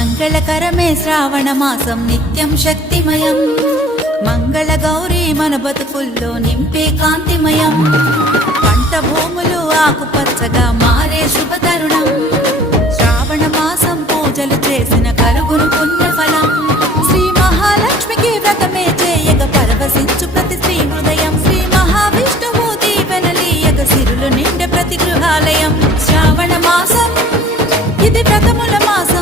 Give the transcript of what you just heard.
మంగళకరమే శ్రావణ మాసం నిత్యం శక్తిమయం మంగళ గౌరీ మన బతుకుల్లో నింపే కాంతిమయం పంట భూములు ఆకుపచ్చగా మారే శుభతరుణం శ్రావణ మాసం పూజలు చేసిన కలుగును పుణ్యఫలం శ్రీ మహాలక్ష్మికి వ్రతమే చేయగ పరవశించు ప్రతి శ్రీ హృదయం శ్రీ మహావిష్ణువు దీవెనలీయగ సిరులు నిండె ప్రతి గృహాలయం శ్రావణ మాసం ఇది వ్రతముల మాసం